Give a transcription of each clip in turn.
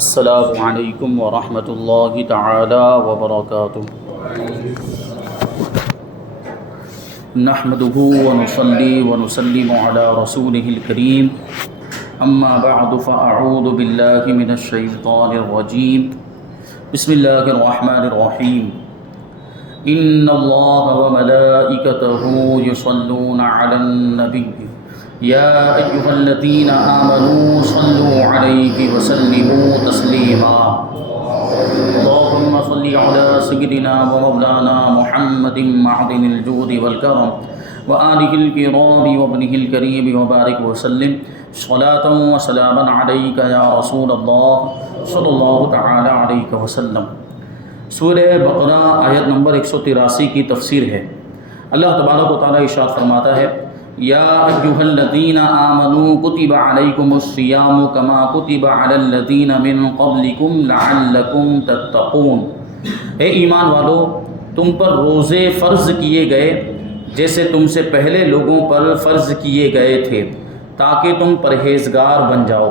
السلام علیکم ورحمۃ اللہ تعالی وبرکاتہ۔ نحمده ونصلي ونسلم على رسوله الكريم، اما بعد فاعوذ باللہ من الشیطان الرجیم، بسم اللہ الرحمن الرحیم۔ ان اللہ وملائکتہ یصلون علی النبی یا ایہا الذین آمنوا صلوا علیہ وسلموا تسلیما۔ اللہم صل علی سیدنا ومولانا محمد معدن الجود والکرم وآلہ الکرام وابنہ الکریم وبارک وسلم صلاۃ وسلاما علیک یا رسول اللہ صلی اللہ تعالی علیہ وسلم۔ سورہ بقرہ آیت نمبر 183 کی تفسیر ہے۔ اللہ تبارک و تعالی ارشاد فرماتا ہے، یا ایھا الذین آمنوا کتب علیکم الصیام کما کتب علی الذین من قبلکم لعلکم تتقون۔ اے ایمان والو، تم پر روزے فرض کیے گئے جیسے تم سے پہلے لوگوں پر فرض کیے گئے تھے تاکہ تم پرہیزگار بن جاؤ۔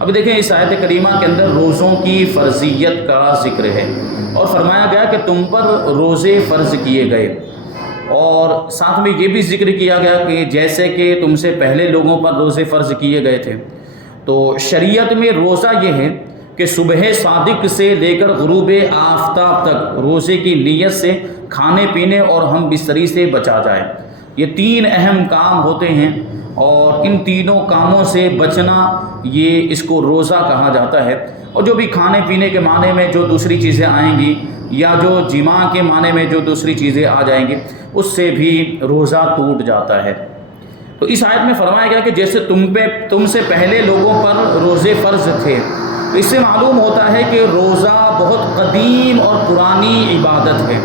اب دیکھیں اس آیت کریمہ کے اندر روزوں کی فرضیت کا ذکر ہے اور فرمایا گیا کہ تم پر روزے فرض کیے گئے، اور ساتھ میں یہ بھی ذکر کیا گیا کہ جیسے کہ تم سے پہلے لوگوں پر روزے فرض کیے گئے تھے۔ تو شریعت میں روزہ یہ ہے کہ صبح صادق سے لے کر غروب آفتاب تک روزے کی نیت سے کھانے پینے اور ہم بستری سے بچا جائے۔ یہ تین اہم کام ہوتے ہیں اور ان تینوں کاموں سے بچنا یہ اس کو روزہ کہا جاتا ہے۔ اور جو بھی کھانے پینے کے معنی میں جو دوسری چیزیں آئیں گی یا جو جماع کے معنی میں جو دوسری چیزیں آ جائیں گی اس سے بھی روزہ ٹوٹ جاتا ہے۔ تو اس آیت میں فرمایا گیا کہ جیسے تم سے پہلے لوگوں پر روزے فرض تھے، تو اس سے معلوم ہوتا ہے کہ روزہ بہت قدیم اور پرانی عبادت ہے۔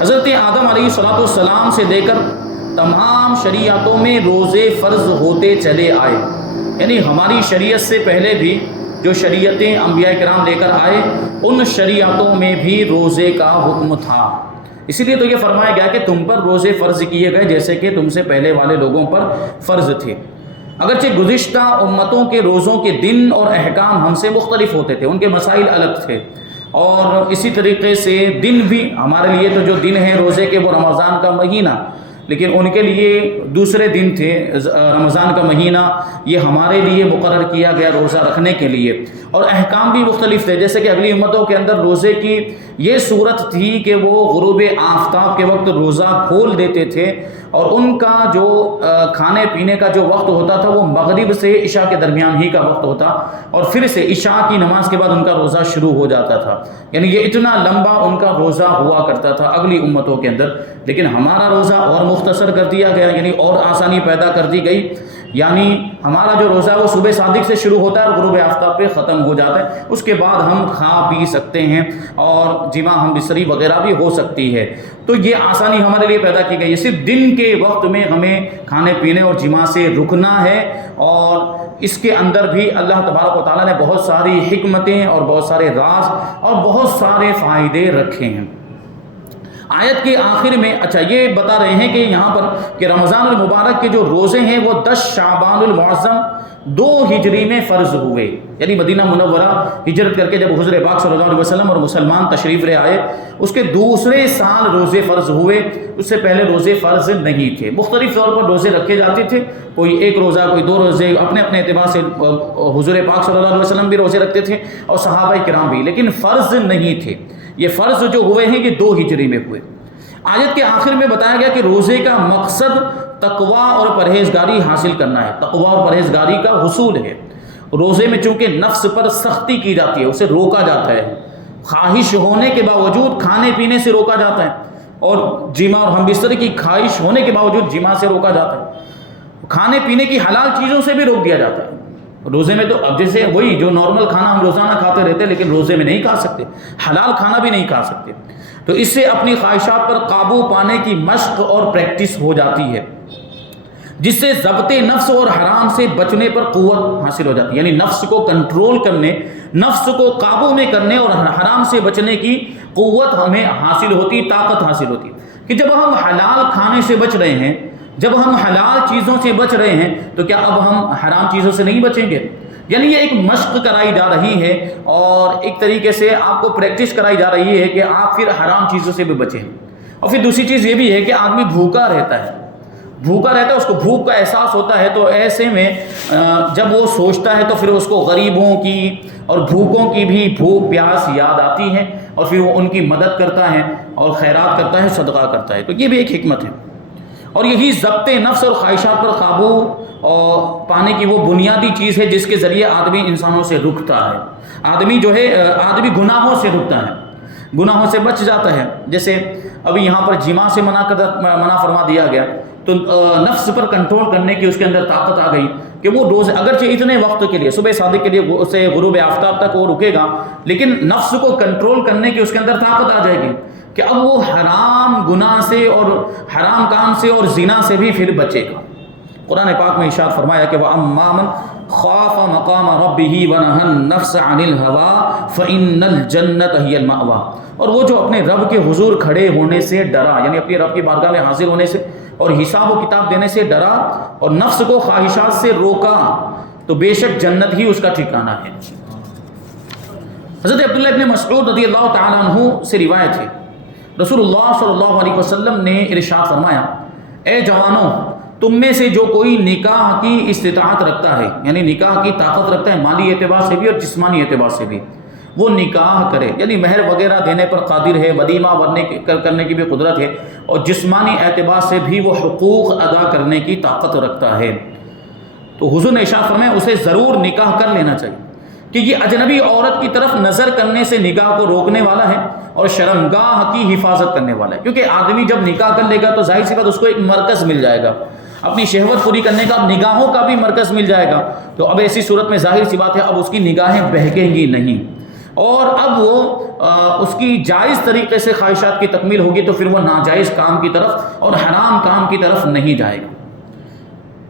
حضرت آدم علیہ السلام سے لے کر تمام شریعتوں میں روزے فرض ہوتے چلے آئے، یعنی ہماری شریعت سے پہلے بھی جو شریعتیں انبیاء کرام لے کر آئے ان شریعتوں میں بھی روزے کا حکم تھا۔ اسی لیے تو یہ فرمایا گیا کہ تم پر روزے فرض کیے گئے جیسے کہ تم سے پہلے والے لوگوں پر فرض تھے۔ اگرچہ گزشتہ امتوں کے روزوں کے دن اور احکام ہم سے مختلف ہوتے تھے، ان کے مسائل الگ تھے، اور اسی طریقے سے دن بھی ہمارے لیے تو جو دن ہیں روزے کے وہ رمضان کا مہینہ، لیکن ان کے لیے دوسرے دن تھے۔ رمضان کا مہینہ یہ ہمارے لیے مقرر کیا گیا روزہ رکھنے کے لیے، اور احکام بھی مختلف تھے۔ جیسے کہ اگلی امتوں کے اندر روزے کی یہ صورت تھی کہ وہ غروب آفتاب کے وقت روزہ کھول دیتے تھے، اور ان کا جو کھانے پینے کا جو وقت ہوتا تھا وہ مغرب سے عشاء کے درمیان ہی کا وقت ہوتا، اور پھر سے عشاء کی نماز کے بعد ان کا روزہ شروع ہو جاتا تھا۔ یعنی یہ اتنا لمبا ان کا روزہ ہوا کرتا تھا اگلی امتوں کے اندر، لیکن ہمارا روزہ اور مختصر کر دیا گیا، یعنی اور آسانی پیدا کر دی گئی۔ یعنی ہمارا جو روزہ وہ صبح صادق سے شروع ہوتا ہے اور غروب آفتاب پہ ختم ہو جاتا ہے، اس کے بعد ہم کھا پی سکتے ہیں اور جماع ہم بستری وغیرہ بھی ہو سکتی ہے۔ تو یہ آسانی ہمارے لیے پیدا کی گئی ہے، صرف دن کے وقت میں ہمیں کھانے پینے اور جماع سے رکنا ہے، اور اس کے اندر بھی اللہ تبارک و تعالیٰ نے بہت ساری حکمتیں اور بہت سارے راز اور بہت سارے فائدے رکھے ہیں۔ آیت کے آخر میں یہ بتا رہے ہیں کہ یہاں پر کہ رمضان المبارک کے جو روزے ہیں وہ 10 شعبان المعظم 2 ہجری میں فرض ہوئے، یعنی مدینہ منورہ ہجرت کر کے جب حضور پاک صلی اللہ علیہ وسلم اور مسلمان تشریف لے آئے اس کے دوسرے سال روزے فرض ہوئے۔ اس سے پہلے روزے فرض نہیں تھے، مختلف طور پر روزے رکھے جاتے تھے، کوئی ایک روزہ کوئی 2 روزے، اپنے اپنے اعتبار سے حضور پاک صلی اللہ علیہ وسلم بھی روزے رکھتے تھے اور صحابہ کرام بھی، لیکن فرض نہیں تھے۔ یہ فرض جو ہوئے ہیں یہ 2 ہجری میں ہوئے۔ آیت کے آخر میں بتایا گیا کہ روزے کا مقصد تقویٰ اور پرہیزگاری حاصل کرنا ہے، تقویٰ اور پرہیزگاری کا حصول ہے۔ روزے میں چونکہ نفس پر سختی کی جاتی ہے، اسے روکا جاتا ہے، خواہش ہونے کے باوجود کھانے پینے سے روکا جاتا ہے، اور جماع اور ہم بستر کی خواہش ہونے کے باوجود جماع سے روکا جاتا ہے، کھانے پینے کی حلال چیزوں سے بھی روک دیا جاتا ہے۔ روزے میں تو اب جیسے وہی جو نارمل کھانا ہم روزانہ کھاتے رہتے ہیں لیکن روزے میں نہیں کھا سکتے، حلال کھانا بھی نہیں کھا سکتے، تو اس سے اپنی خواہشات پر قابو پانے کی مشق اور پریکٹس ہو جاتی ہے، جس سے ضبط نفس اور حرام سے بچنے پر قوت حاصل ہو جاتی ہے۔ یعنی نفس کو کنٹرول کرنے، نفس کو قابو میں کرنے اور حرام سے بچنے کی قوت ہمیں حاصل ہوتی، طاقت حاصل ہوتی، کہ جب ہم حلال کھانے سے بچ رہے ہیں، جب ہم حلال چیزوں سے بچ رہے ہیں، تو کیا اب ہم حرام چیزوں سے نہیں بچیں گے؟ یعنی یہ ایک مشق کرائی جا رہی ہے اور ایک طریقے سے آپ کو پریکٹس کرائی جا رہی ہے کہ آپ پھر حرام چیزوں سے بھی بچیں. اور پھر دوسری چیز یہ بھی ہے کہ آدمی بھوکا رہتا ہے، اس کو بھوک کا احساس ہوتا ہے، تو ایسے میں جب وہ سوچتا ہے تو پھر اس کو غریبوں کی اور بھوکوں کی بھی بھوک پیاس یاد آتی ہے اور پھر وہ ان کی مدد کرتا ہے اور خیرات کرتا ہے، صدقہ کرتا ہے. تو یہ بھی ایک حکمت ہے. اور یہی ضبط نفس اور خواہشات پر قابو اور پانے کی وہ بنیادی چیز ہے جس کے ذریعے آدمی انسانوں سے رکتا ہے. آدمی گناہوں سے رکتا ہے، گناہوں سے بچ جاتا ہے. جیسے ابھی یہاں پر جماع سے منع فرما دیا گیا، تو نفس پر کنٹرول کرنے کی اس کے اندر طاقت آ گئی کہ وہ روز اگرچہ اتنے وقت کے لیے صبح صادق کے لیے اسے غروب آفتاب تک وہ رکے گا، لیکن نفس کو کنٹرول کرنے کی اس کے اندر طاقت آ جائے گی کہ اب وہ حرام گناہ سے اور حرام کام سے اور زنا سے بھی پھر بچے گا. قرآن پاک میں ارشاد فرمایا کہ وَأَمَّا مَنْ خَافَ مَقَامَ رَبِّهِ وَنَهَى النَّفْسَ عَنِ الْهَوَىٰ فَإِنَّ الْجَنَّةَ هِيَ الْمَأْوَىٰ. اور وہ جو اپنے رب کے حضور کھڑے ہونے سے ڈرا، یعنی اپنے رب کی بارگاہ میں حاضر ہونے سے اور حساب و کتاب دینے سے ڈرا اور نفس کو خواہشات سے روکا، تو بے شک جنت ہی اس کا ٹھکانہ ہے. حضرت عبداللہ ابن مسعود رضی اللہ تعالیٰ عنہ سے روایت ہے، رسول اللہ صلی اللہ علیہ وسلم نے ارشاد فرمایا، اے جوانوں، تم میں سے جو کوئی نکاح کی استطاعت رکھتا ہے، یعنی نکاح کی طاقت رکھتا ہے مالی اعتبار سے بھی اور جسمانی اعتبار سے بھی، وہ نکاح کرے. یعنی مہر وغیرہ دینے پر قادر ہے، ولیمہ کرنے کی بھی قدرت ہے، اور جسمانی اعتبار سے بھی وہ حقوق ادا کرنے کی طاقت رکھتا ہے. تو حضور نے ارشاد فرمایا اسے ضرور نکاح کر لینا چاہیے، کہ یہ اجنبی عورت کی طرف نظر کرنے سے نکاح کو روکنے والا ہے اور شرمگاہ کی حفاظت کرنے والا ہے. کیونکہ آدمی جب نکاح کر لے گا تو ظاہر سی بات اس کو ایک مرکز مل جائے گا، اپنی شہوت پوری کرنے کا، نگاہوں کا بھی مرکز مل جائے گا. تو اب ایسی صورت میں ظاہر سی بات ہے اب اس کی نگاہیں بہکیں گی نہیں، اور اب وہ اس کی جائز طریقے سے خواہشات کی تکمیل ہوگی، تو پھر وہ ناجائز کام کی طرف اور حرام کام کی طرف نہیں جائے گا.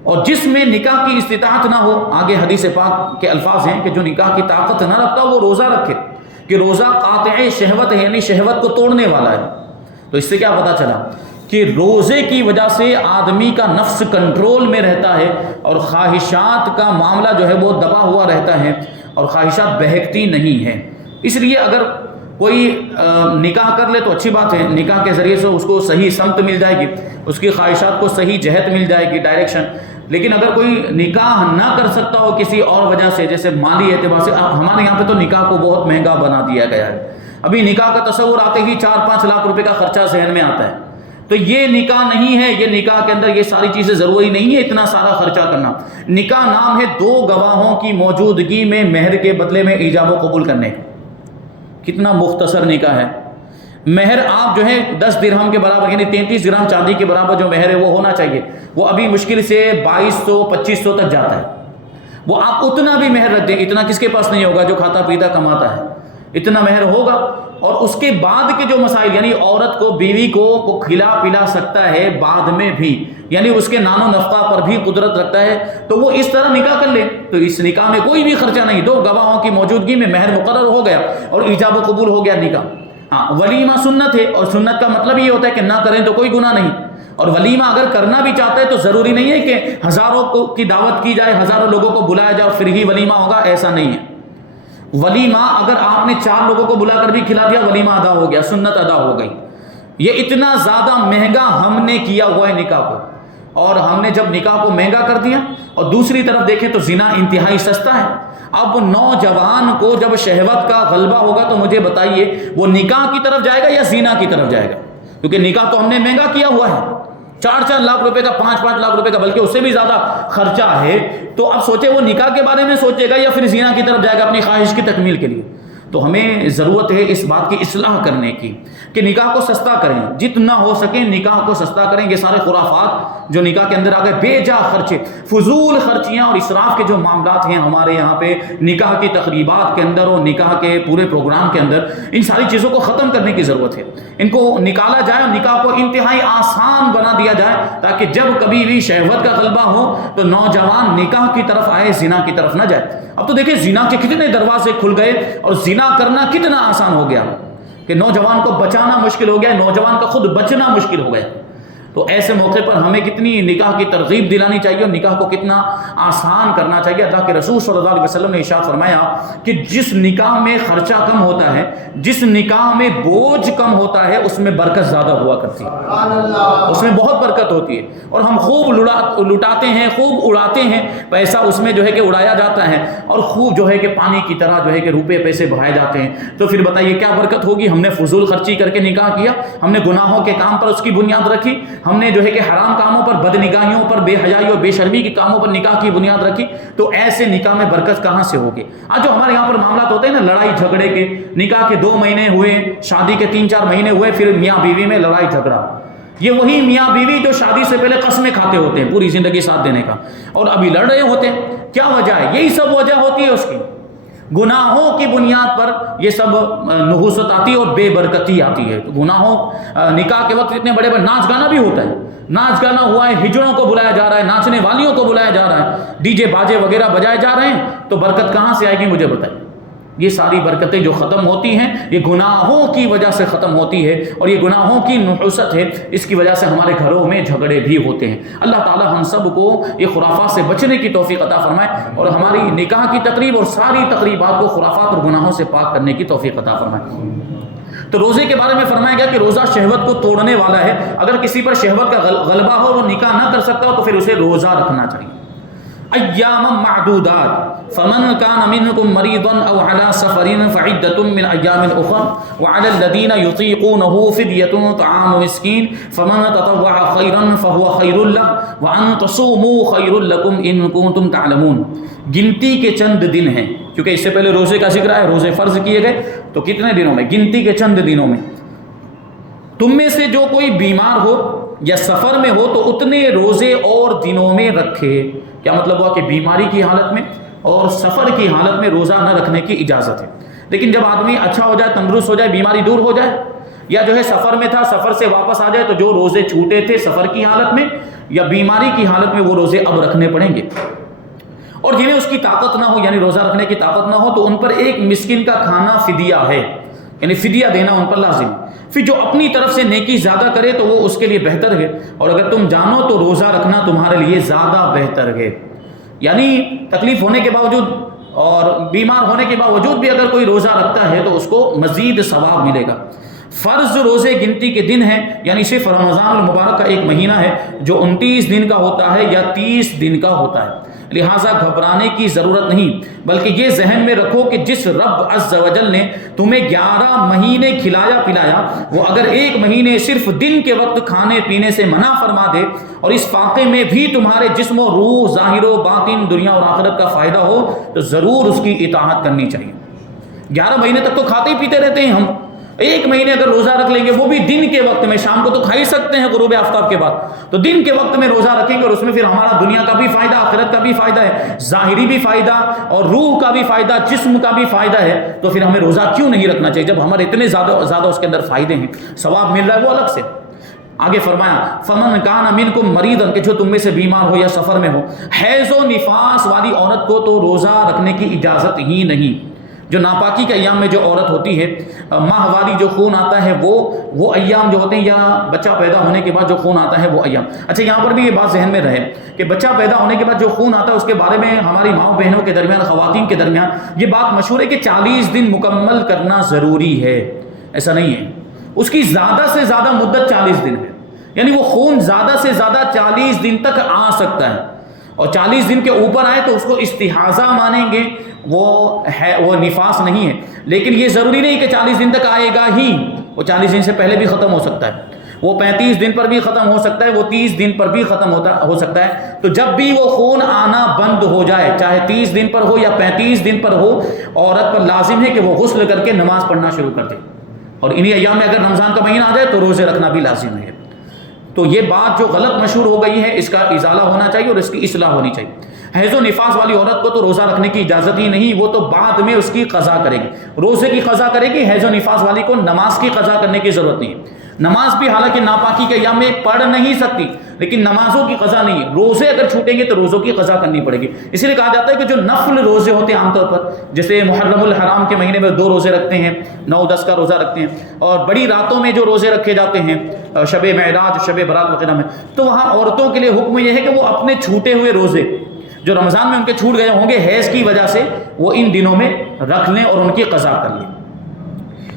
اور جس میں نکاح کی استطاعت نہ ہو، آگے حدیث پاک کے الفاظ ہیں کہ جو نکاح کی طاقت نہ رکھتا وہ روزہ رکھے، کہ روزہ قاطع شہوت ہے، یعنی شہوت کو توڑنے والا ہے. تو اس سے کیا پتہ چلا کہ روزے کی وجہ سے آدمی کا نفس کنٹرول میں رہتا ہے اور خواہشات کا معاملہ جو ہے وہ دبا ہوا رہتا ہے اور خواہشات بہکتی نہیں ہیں. اس لیے اگر کوئی نکاح کر لے تو اچھی بات ہے، نکاح کے ذریعے سے اس کو صحیح سمت مل جائے گی، اس کی خواہشات کو صحیح جہت مل جائے گی، ڈائریکشن. لیکن اگر کوئی نکاح نہ کر سکتا ہو کسی اور وجہ سے، جیسے مالی اعتبار سے، ہمارے یہاں پہ تو نکاح کو بہت مہنگا بنا دیا گیا ہے. ابھی نکاح کا تصور آتے ہی 4-5 لاکھ روپے کا خرچہ ذہن میں آتا ہے. تو یہ نکاح نہیں ہے، یہ نکاح کے اندر یہ ساری چیزیں ضروری نہیں ہے اتنا سارا خرچہ کرنا. نکاح نام ہے 2 گواہوں کی موجودگی میں مہر کے بدلے میں ایجاب و قبول کرنے کا. کتنا مختصر نکاح ہے. مہر آپ جو ہے 10 درہم کے برابر، یعنی 33 گرام چاندی کے برابر جو مہر ہے وہ ہونا چاہیے. وہ ابھی مشکل سے 2200-2500 تک جاتا ہے. وہ آپ اتنا بھی مہر رکھ دیں، اتنا کس کے پاس نہیں ہوگا جو کھاتا پیتا کماتا ہے، اتنا مہر ہوگا. اور اس کے بعد کے جو مسائل، یعنی عورت کو، بیوی کو وہ کھلا پلا سکتا ہے بعد میں بھی، یعنی اس کے نان و نفقہ پر بھی قدرت رکھتا ہے، تو وہ اس طرح نکاح کر لے. تو اس نکاح میں کوئی بھی خرچہ نہیں، 2 گواہوں کی موجودگی میں مہر مقرر ہو گیا اور ایجاب و قبول ہو گیا نکاح. ہاں، ولیمہ سنت ہے، اور سنت کا مطلب یہ ہوتا ہے کہ نہ کریں تو کوئی گناہ نہیں. اور ولیمہ اگر کرنا بھی چاہتا ہے تو ضروری نہیں ہے کہ ہزاروں کی دعوت کی جائے، ہزاروں لوگوں کو بلایا جائے اور پھر ہی ولیمہ ہوگا، ایسا نہیں ہے. ولیمہ اگر آپ نے 4 لوگوں کو بلا کر بھی کھلا دیا، ولیمہ ادا ہو گیا، سنت ادا ہو گئی. یہ اتنا زیادہ مہنگا ہم نے کیا ہوا ہے نکاح کو. اور ہم نے جب نکاح کو مہنگا کر دیا اور دوسری طرف دیکھیں تو زنا انتہائی سستا ہے. اب نوجوان کو جب شہوت کا غلبہ ہوگا تو مجھے بتائیے وہ نکاح کی طرف جائے گا یا زنا کی طرف جائے گا؟ کیونکہ نکاح تو ہم نے مہنگا کیا ہوا ہے، 4-4 لاکھ روپے کا، 5-5 لاکھ روپے کا، بلکہ اس سے بھی زیادہ خرچہ ہے. تو اب سوچے وہ نکاح کے بارے میں سوچے گا یا پھر زنا کی طرف جائے گا اپنی خواہش کی تکمیل کے لیے. تو ہمیں ضرورت ہے اس بات کی اصلاح کرنے کی کہ نکاح کو سستا کریں، جتنا ہو سکے نکاح کو سستا کریں. یہ سارے خرافات جو نکاح کے اندر آ گئے، بے جا خرچے، فضول خرچیاں اور اسراف کے جو معاملات ہیں ہمارے یہاں پہ نکاح کی تقریبات کے اندر اور نکاح کے پورے پروگرام کے اندر، ان ساری چیزوں کو ختم کرنے کی ضرورت ہے. ان کو نکالا جائے اور نکاح کو انتہائی آسان بنا دیا جائے تاکہ جب کبھی بھی شہوت کا غلبہ ہو تو نوجوان نکاح کی طرف آئے، زنا کی طرف نہ جائے. اب تو دیکھیں زنا کے کتنے دروازے کھل گئے اور زنا کرنا کتنا آسان ہو گیا کہ نوجوان کو بچانا مشکل ہو گیا، نوجوان کا خود بچنا مشکل ہو گیا. تو ایسے موقع پر ہمیں کتنی نکاح کی ترغیب دلانی چاہیے اور نکاح کو کتنا آسان کرنا چاہیے۔ اللہ کے رسول صلی اللہ علیہ وسلم نے ارشاد فرمایا کہ جس نکاح میں خرچہ کم ہوتا ہے، جس نکاح میں بوجھ کم ہوتا ہے، اس میں برکت زیادہ ہوا کرتی ہے، اس میں بہت برکت ہوتی ہے۔ اور ہم خوب لٹاتے ہیں، خوب اڑاتے ہیں، پیسہ اس میں جو ہے کہ اڑایا جاتا ہے، اور خوب جو ہے کہ پانی کی طرح جو ہے کہ روپے پیسے بہائے جاتے ہیں، تو پھر بتائیے کیا برکت ہوگی؟ ہم نے فضول خرچی کر کے نکاح کیا، ہم نے گناہوں کے کام پر اس کی بنیاد رکھی، ہم نے جو ہے کہ حرام کاموں پر، بد نگاہیوں پر، بے حیائی اور بے شرمی کے کاموں پر نکاح کی بنیاد رکھی، تو ایسے نکاح میں برکت کہاں سے ہوگی؟ آج جو ہمارے یہاں پر معاملات ہوتے ہیں نا، لڑائی جھگڑے کے، نکاح کے 2 مہینے ہوئے، شادی کے 3-4 مہینے ہوئے، پھر میاں بیوی میں لڑائی جھگڑا۔ یہ وہی میاں بیوی جو شادی سے پہلے قسمیں کھاتے ہوتے ہیں پوری زندگی ساتھ دینے کا، اور ابھی لڑ رہے ہوتے ہیں۔ کیا وجہ ہے؟ یہی سب وجہ ہوتی ہے اس کی، گناہوں کی بنیاد پر یہ سب نحوست آتی ہے اور بے برکتی آتی ہے۔ تو گناہوں، نکاح کے وقت اتنے بڑے بڑے ناچ گانا بھی ہوتا ہے، ناچ گانا ہوا ہے، ہجڑوں کو بلایا جا رہا ہے، ناچنے والیوں کو بلایا جا رہا ہے، ڈی جے باجے وغیرہ بجائے جا رہے ہیں، تو برکت کہاں سے آئے گی؟ مجھے بتائیے۔ یہ ساری برکتیں جو ختم ہوتی ہیں، یہ گناہوں کی وجہ سے ختم ہوتی ہے، اور یہ گناہوں کی نحوست ہے، اس کی وجہ سے ہمارے گھروں میں جھگڑے بھی ہوتے ہیں۔ اللہ تعالی ہم سب کو یہ خرافات سے بچنے کی توفیق عطا فرمائے، اور ہماری نکاح کی تقریب اور ساری تقریبات کو خرافات اور گناہوں سے پاک کرنے کی توفیق عطا فرمائے۔ تو روزے کے بارے میں فرمایا گیا کہ روزہ شہوت کو توڑنے والا ہے، اگر کسی پر شہوت کا غلبہ ہو، وہ نکاح نہ کر سکتا ہو، تو پھر اسے روزہ رکھنا چاہیے۔ ایام معدودات فمن كان منكم مريضا او على سفر فعدة من ايام اخر وعلى الذين يطيقونه فدية طعام مسكين فمن تطوع خيرا فهو خير له وان تصوموا خير لكم ان كنتم تعلمون۔ گنتی کے چند دن ہیں، کیونکہ اس سے پہلے روزے کا ذکر ہے، روزے فرض کیے گئے، تو کتنے دنوں میں؟ گنتی کے چند دنوں میں۔ تم میں سے جو کوئی بیمار ہو یا سفر میں ہو تو اتنے روزے اور دنوں میں رکھے۔ کیا مطلب ہوا؟ کہ بیماری کی حالت میں اور سفر کی حالت میں روزہ نہ رکھنے کی اجازت ہے، لیکن جب آدمی اچھا ہو جائے، تندرست ہو جائے، بیماری دور ہو جائے، یا جو ہے سفر میں تھا، سفر سے واپس آ جائے، تو جو روزے چھوٹے تھے سفر کی حالت میں یا بیماری کی حالت میں، وہ روزے اب رکھنے پڑیں گے۔ اور جنہیں اس کی طاقت نہ ہو، یعنی روزہ رکھنے کی طاقت نہ ہو، تو ان پر ایک مسکین کا کھانا فدیہ ہے، یعنی فدیہ دینا ان پر لازم ہے۔ پھر جو اپنی طرف سے نیکی زیادہ کرے تو وہ اس کے لیے بہتر ہے، اور اگر تم جانو تو روزہ رکھنا تمہارے لیے زیادہ بہتر ہے۔ یعنی تکلیف ہونے کے باوجود اور بیمار ہونے کے باوجود بھی اگر کوئی روزہ رکھتا ہے تو اس کو مزید ثواب ملے گا۔ فرض روزے گنتی کے دن ہیں، یعنی صرف رمضان المبارک کا ایک مہینہ ہے جو 29 دن کا ہوتا ہے یا 30 دن کا ہوتا ہے، لہٰذا گھبرانے کی ضرورت نہیں، بلکہ یہ ذہن میں رکھو کہ جس رب عز و جل نے تمہیں 11 مہینے کھلایا پلایا، وہ اگر ایک مہینے صرف دن کے وقت کھانے پینے سے منع فرما دے، اور اس فاقے میں بھی تمہارے جسم و روح، ظاہر و باطن، دنیا اور آخرت کا فائدہ ہو، تو ضرور اس کی اطاعت کرنی چاہیے۔ 11 مہینے تک تو کھاتے ہی پیتے رہتے ہیں ہم، ایک مہینے اگر روزہ رکھ لیں گے، وہ بھی دن کے وقت میں، شام کو تو کھا ہی سکتے ہیں غروب آفتاب کے بعد، تو دن کے وقت میں روزہ رکھیں گے، اور اس میں پھر ہمارا دنیا کا بھی فائدہ، آخرت کا بھی فائدہ ہے، ظاہری بھی فائدہ اور روح کا بھی فائدہ، جسم کا بھی فائدہ ہے، تو پھر ہمیں روزہ کیوں نہیں رکھنا چاہیے جب ہمارے اتنے زیادہ اس کے اندر فائدے ہیں، ثواب مل رہا ہے وہ الگ سے۔ آگے فرمایا فمن کان منکم مریضا، کہ جو تم میں سے بیمار ہو یا سفر میں ہو، حیض و نفاس والی عورت کو تو روزہ رکھنے کی اجازت ہی نہیں۔ جو ناپاکی کے ایام میں جو عورت ہوتی ہے، ماہ والی جو خون آتا ہے، وہ ایام جو ہوتے ہیں، یا بچہ پیدا ہونے کے بعد جو خون آتا ہے وہ ایام۔ اچھا، یہاں پر بھی یہ بات ذہن میں رہے کہ بچہ پیدا ہونے کے بعد جو خون آتا ہے اس کے بارے میں ہماری ماؤں بہنوں کے درمیان، خواتین کے درمیان یہ بات مشہور ہے کہ 40 دن مکمل کرنا ضروری ہے۔ ایسا نہیں ہے، اس کی زیادہ سے زیادہ مدت 40 دن ہے، یعنی وہ خون زیادہ سے زیادہ 40 دن تک آ سکتا ہے، اور 40 دن کے اوپر آئے تو اس کو استحاضہ مانیں گے، وہ نفاس نہیں ہے۔ لیکن یہ ضروری نہیں کہ 40 دن تک آئے گا ہی، وہ 40 دن سے پہلے بھی ختم ہو سکتا ہے، وہ 35 دن پر بھی ختم ہو سکتا ہے، وہ 30 دن پر بھی ختم ہو سکتا ہے۔ تو جب بھی وہ خون آنا بند ہو جائے، چاہے 30 دن پر ہو یا 35 دن پر ہو، عورت پر لازم ہے کہ وہ غسل کر کے نماز پڑھنا شروع کر دے، اور انہی ایام میں اگر رمضان کا مہینہ آ جائے تو روزے رکھنا بھی لازم ہے۔ تو یہ بات جو غلط مشہور ہو گئی ہے، اس کا ازالہ ہونا چاہیے اور اس کی اصلاح ہونی چاہیے۔ حیض و نفاس والی عورت کو تو روزہ رکھنے کی اجازت ہی نہیں، وہ تو بعد میں اس کی قضا کرے گی، روزے کی قضا کرے گی۔ حیض و نفاس والی کو نماز کی قضا کرنے کی ضرورت نہیں ہے۔ نماز بھی حالانکہ ناپاکی کے ایام میں پڑھ نہیں سکتی، لیکن نمازوں کی قضا نہیں ہے. روزے اگر چھوٹیں گے تو روزوں کی قضا کرنی پڑے گی. اسی لیے کہا جاتا ہے کہ جو نفل روزے ہوتے ہیں عام طور پر، جیسے محرم الحرام کے مہینے میں 2 روزے رکھتے ہیں، 9-10 کا روزہ رکھتے ہیں، اور بڑی راتوں میں جو روزے رکھے جاتے ہیں شب معراج، شب برات وغیرہ میں، تو وہاں عورتوں کے لیے حکم یہ ہے کہ وہ اپنے چھوٹے ہوئے روزے جو رمضان میں ان کے چھوٹ گئے ہوں گے حیض کی وجہ سے، وہ ان دنوں میں رکھ لیں اور ان کی قضا کر لیں.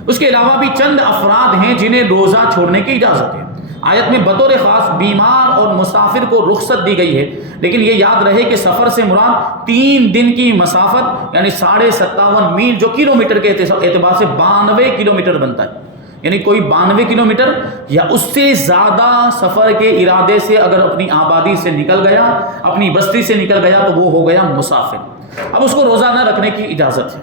اس کے علاوہ بھی چند افراد ہیں جنہیں روزہ چھوڑنے کی اجازت ہے. آیت میں بطور خاص بیمار اور مسافر کو رخصت دی گئی ہے، لیکن یہ یاد رہے کہ سفر سے مراد 3 دن کی مسافت یعنی 57.5 میل جو کلومیٹر کے اعتبار سے 92 کلومیٹر بنتا ہے. یعنی کوئی 92 کلومیٹر یا اس سے زیادہ سفر کے ارادے سے اگر اپنی آبادی سے نکل گیا، اپنی بستی سے نکل گیا، تو وہ ہو گیا مسافر. اب اس کو روزہ نہ رکھنے کی اجازت ہے،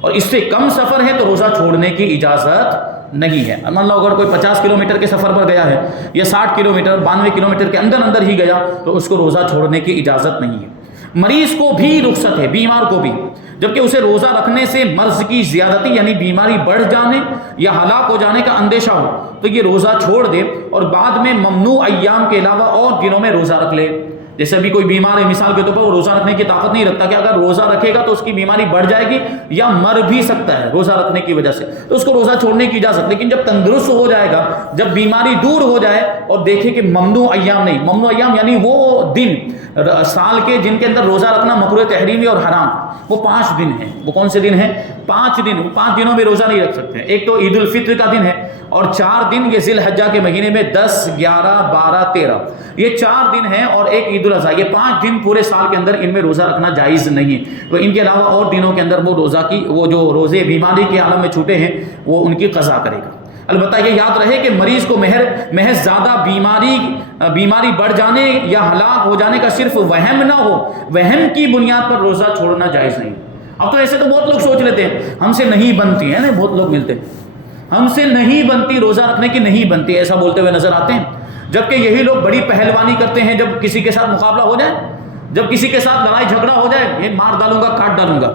اور اس سے کم سفر ہے تو روزہ چھوڑنے کی اجازت نہیں ہے. مان لو اگر کوئی 50 کلومیٹر کے سفر پر گیا ہے یا 60 کلومیٹر 92 کلومیٹر کے اندر ہی گیا تو اس کو روزہ چھوڑنے کی اجازت نہیں ہے. مریض کو بھی رخصت ہے، بیمار کو بھی، جبکہ اسے روزہ رکھنے سے مرض کی زیادتی یعنی بیماری بڑھ جانے یا ہلاک ہو جانے کا اندیشہ ہو تو یہ روزہ چھوڑ دے اور بعد میں ممنوع ایام کے علاوہ اور دنوں میں روزہ رکھ لے. جیسے ابھی کوئی بیمار ہے مثال کے طور پر، وہ روزہ رکھنے کی طاقت نہیں رکھتا کہ اگر روزہ رکھے گا تو اس کی بیماری بڑھ جائے گی یا مر بھی سکتا ہے روزہ رکھنے کی وجہ سے، تو اس کو روزہ چھوڑنے کی اجازت. لیکن جب تندرست ہو جائے گا، جب بیماری دور ہو جائے اور دیکھے کہ ممنوع ایام نہیں، ممنوع ایام یعنی وہ دن سال کے جن کے اندر روزہ رکھنا مکروہ تحریمی اور حرام، وہ 5 دن ہیں. وہ کون سے دن ہیں؟ 5 دن. 5 دنوں میں روزہ نہیں رکھ سکتے. ایک تو عید الفطر کا دن ہے، اور 4 دن یہ ذی الحجہ کے مہینے میں 10، 11، 12، 13 یہ 4 دن ہیں، اور ایک عید الاضحیٰ. یہ 5 دن پورے سال کے اندر ان میں روزہ رکھنا جائز نہیں ہے. تو ان کے علاوہ اور دنوں کے اندر وہ روزہ کی وہ جو روزے بیماری کے عالم میں چھوٹے ہیں وہ ان کی قضا کرے گا. البتہ یہ یاد رہے کہ مریض کو محض زیادہ بیماری بڑھ جانے یا ہلاک ہو جانے کا صرف وہم نہ ہو، وہم کی بنیاد پر روزہ چھوڑنا جائز نہیں. اب تو ایسے تو بہت لوگ سوچ لیتے ہیں ہم سے نہیں بنتی ہے نا، بہت لوگ ملتے ہیں ہم سے نہیں بنتی، روزہ رکھنے کی نہیں بنتی، ایسا بولتے ہوئے نظر آتے ہیں. جبکہ یہی لوگ بڑی پہلوانی کرتے ہیں جب کسی کے ساتھ مقابلہ ہو جائے، جب کسی کے ساتھ لڑائی جھگڑا ہو جائے، یہ مار ڈالوں گا، کاٹ ڈالوں گا.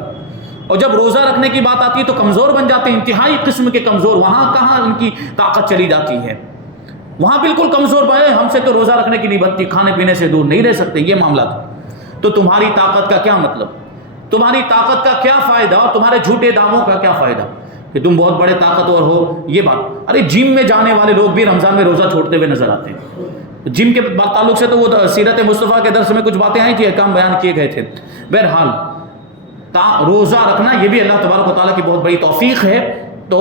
اور جب روزہ رکھنے کی بات آتی ہے تو کمزور بن جاتے ہیں، انتہائی قسم کے کمزور. وہاں کہاں ان کی طاقت چلی جاتی ہے، وہاں بالکل کمزور پائے. ہم سے تو روزہ رکھنے کی نہیں بنتی، کھانے پینے سے دور نہیں رہ سکتے، یہ معاملات. تو تمہاری طاقت کا کیا مطلب، تمہاری طاقت کا کیا فائدہ، اور تمہارے جھوٹے دعووں کا کیا فائدہ کہ تم بہت بڑے طاقتور ہو. یہ بات، ارے جم میں جانے والے لوگ بھی رمضان میں روزہ چھوڑتے ہوئے نظر آتے ہیں. جم کے تعلق سے تو وہ سیرت مصطفیٰ کے درس میں کچھ باتیں آئی تھی، احکام بیان کیے گئے تھے. بہرحال روزہ رکھنا یہ بھی اللہ تبارک و تعالیٰ کی بہت بڑی توفیق ہے. تو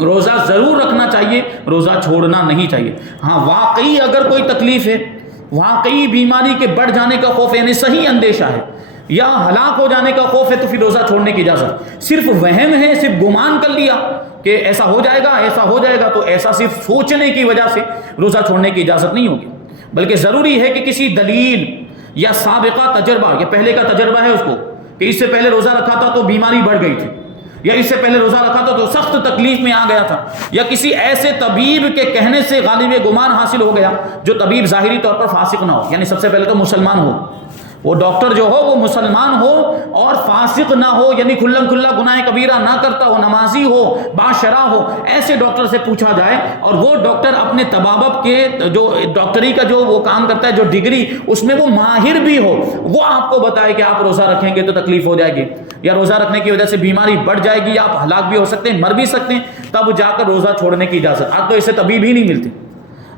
روزہ ضرور رکھنا چاہیے، روزہ چھوڑنا نہیں چاہیے. ہاں واقعی اگر کوئی تکلیف ہے، واقعی بیماری کے بڑھ جانے کا خوف یعنی صحیح اندیشہ ہے، یا ہلاک ہو جانے کا خوف ہے، تو پھر روزہ چھوڑنے کی اجازت. صرف وہم ہے، صرف گمان کر لیا کہ ایسا ہو جائے گا ایسا ہو جائے گا، تو ایسا صرف سوچنے کی وجہ سے روزہ چھوڑنے کی اجازت نہیں ہوگی. بلکہ ضروری ہے کہ کسی دلیل یا سابقہ تجربہ، یا پہلے کا تجربہ ہے اس کو کہ اس سے پہلے روزہ رکھا تھا تو بیماری بڑھ گئی تھی، یا اس سے پہلے روزہ رکھا تھا تو سخت تکلیف میں آ گیا تھا، یا کسی ایسے طبیب کے کہنے سے غالب گمان حاصل ہو گیا جو طبیب ظاہری طور پر فاسق نہ ہو. یعنی سب سے پہلے تو مسلمان ہو، وہ ڈاکٹر جو ہو وہ مسلمان ہو اور فاسق نہ ہو، یعنی کھلم کھلا گناہ کبیرہ نہ کرتا ہو، نمازی ہو، باشرع ہو. ایسے ڈاکٹر سے پوچھا جائے اور وہ ڈاکٹر اپنے طبابت کے جو ڈاکٹری کا جو وہ کام کرتا ہے، جو ڈگری اس میں وہ ماہر بھی ہو، وہ آپ کو بتائے کہ آپ روزہ رکھیں گے تو تکلیف ہو جائے گی، یا روزہ رکھنے کی وجہ سے بیماری بڑھ جائے گی، یا آپ ہلاک بھی ہو سکتے ہیں، مر بھی سکتے ہیں، تب جا کر روزہ چھوڑنے کی اجازت. آج تو ایسے طبیب ہی نہیں ملتے،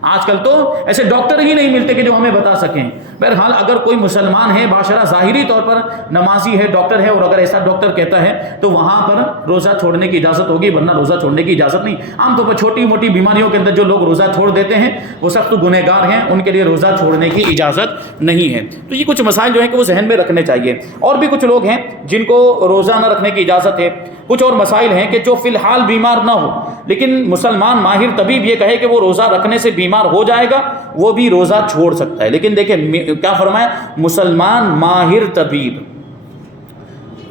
آج کل تو ایسے ڈاکٹر ہی نہیں ملتے کہ جو ہمیں بتا سکیں. بہرحال اگر کوئی مسلمان ہے، باشرہ ظاہری طور پر نمازی ہے، ڈاکٹر ہے، اور اگر ایسا ڈاکٹر کہتا ہے تو وہاں پر روزہ چھوڑنے کی اجازت ہوگی، ورنہ روزہ چھوڑنے کی اجازت نہیں. عام طور پر چھوٹی موٹی بیماریوں کے اندر جو لوگ روزہ چھوڑ دیتے ہیں وہ سخت گنہگار ہیں، ان کے لیے روزہ چھوڑنے کی اجازت نہیں ہے. تو یہ کچھ مسائل جو ہیں کہ وہ ذہن میں رکھنے چاہیے. اور بھی کچھ لوگ ہیں جن کو روزہ نہ رکھنے کی اجازت ہے. کچھ اور مسائل ہیں کہ جو فی الحال بیمار نہ ہو لیکن مسلمان ماہر طبیب یہ کہے کہ وہ روزہ رکھنے سے بیمار ہو جائے گا، وہ بھی روزہ چھوڑ سکتا ہے. لیکن دیکھیں کیا فرمایا، مسلمان ماہر طبیب.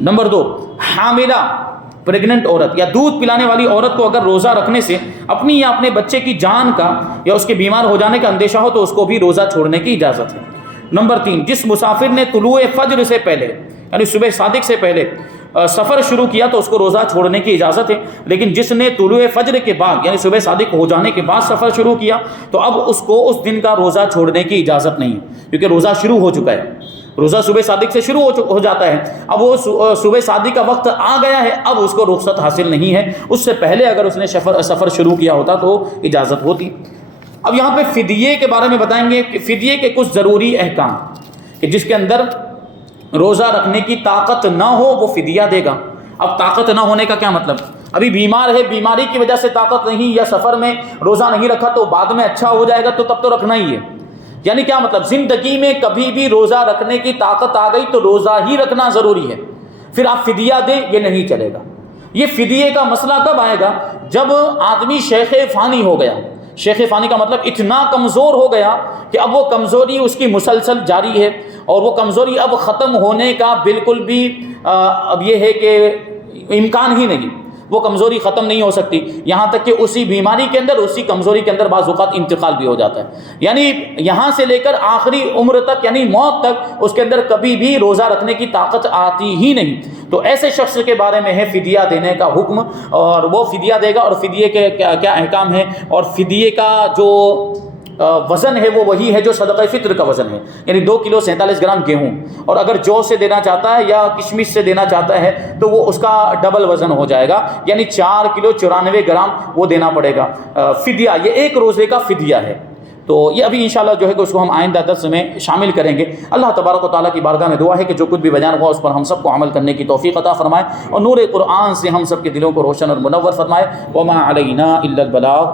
نمبر 2، حاملہ پریگننٹ عورت یا دودھ پلانے والی عورت کو اگر روزہ رکھنے سے اپنی یا اپنے بچے کی جان کا یا اس کے بیمار ہو جانے کا اندیشہ ہو تو اس کو بھی روزہ چھوڑنے کی اجازت ہے. نمبر 3، جس مسافر نے طلوع فجر سے پہلے یعنی صبح صادق سے پہلے سفر شروع کیا تو اس کو روزہ چھوڑنے کی اجازت ہے، لیکن جس نے طلوع فجر کے بعد یعنی صبح صادق ہو جانے کے بعد سفر شروع کیا تو اب اس کو اس دن کا روزہ چھوڑنے کی اجازت نہیں ہے، کیونکہ روزہ شروع ہو چکا ہے، روزہ صبح صادق سے شروع ہو جاتا ہے، اب وہ صبح صادق کا وقت آ گیا ہے، اب اس کو رخصت حاصل نہیں ہے، اس سے پہلے اگر اس نے سفر شروع کیا ہوتا تو اجازت ہوتی۔ اب یہاں پہ فدیے کے بارے میں بتائیں گے کہ فدیے کے کچھ ضروری احکام، کہ جس کے اندر روزہ رکھنے کی طاقت نہ ہو وہ فدیہ دے گا۔ اب طاقت نہ ہونے کا کیا مطلب؟ ابھی بیمار ہے، بیماری کی وجہ سے طاقت نہیں، یا سفر میں روزہ نہیں رکھا تو بعد میں اچھا ہو جائے گا تو تب تو رکھنا ہی ہے، یعنی کیا مطلب؟ زندگی میں کبھی بھی روزہ رکھنے کی طاقت آ گئی تو روزہ ہی رکھنا ضروری ہے، پھر آپ فدیہ دیں یہ نہیں چلے گا۔ یہ فدیے کا مسئلہ کب آئے گا؟ جب آدمی شیخ فانی ہو گیا۔ شیخ فانی کا مطلب اتنا کمزور ہو گیا کہ اب وہ کمزوری اس کی مسلسل جاری ہے، اور وہ کمزوری اب ختم ہونے کا بالکل بھی اب یہ ہے کہ امکان ہی نہیں، وہ کمزوری ختم نہیں ہو سکتی، یہاں تک کہ اسی بیماری کے اندر، اسی کمزوری کے اندر بعض اوقات انتقال بھی ہو جاتا ہے، یعنی یہاں سے لے کر آخری عمر تک یعنی موت تک اس کے اندر کبھی بھی روزہ رکھنے کی طاقت آتی ہی نہیں، تو ایسے شخص کے بارے میں ہے فدیہ دینے کا حکم، اور وہ فدیہ دے گا۔ اور فدیے کے کیا احکام ہیں، اور فدیے کا جو وزن ہے وہ وہی ہے جو صدقہ فطر کا وزن ہے، یعنی 2 کلو 47 گرام گیہوں، اور اگر جو سے دینا چاہتا ہے یا کشمش سے دینا چاہتا ہے تو وہ اس کا ڈبل وزن ہو جائے گا، یعنی 4 کلو 94 گرام وہ دینا پڑے گا فدیہ۔ یہ ایک روزے کا فدیہ ہے، تو یہ ابھی انشاءاللہ جو ہے کہ اس کو ہم آئندہ درس میں شامل کریں گے۔ اللہ تبارک و تعالیٰ کی بارگاہ میں دعا ہے کہ جو کچھ بھی بیان ہوا اس پر ہم سب کو عمل کرنے کی توفیق عطا فرمائے، اور نور قرآن سے ہم سب کے دلوں کو روشن اور منور فرمائے۔ وما علینا الا البلاغ۔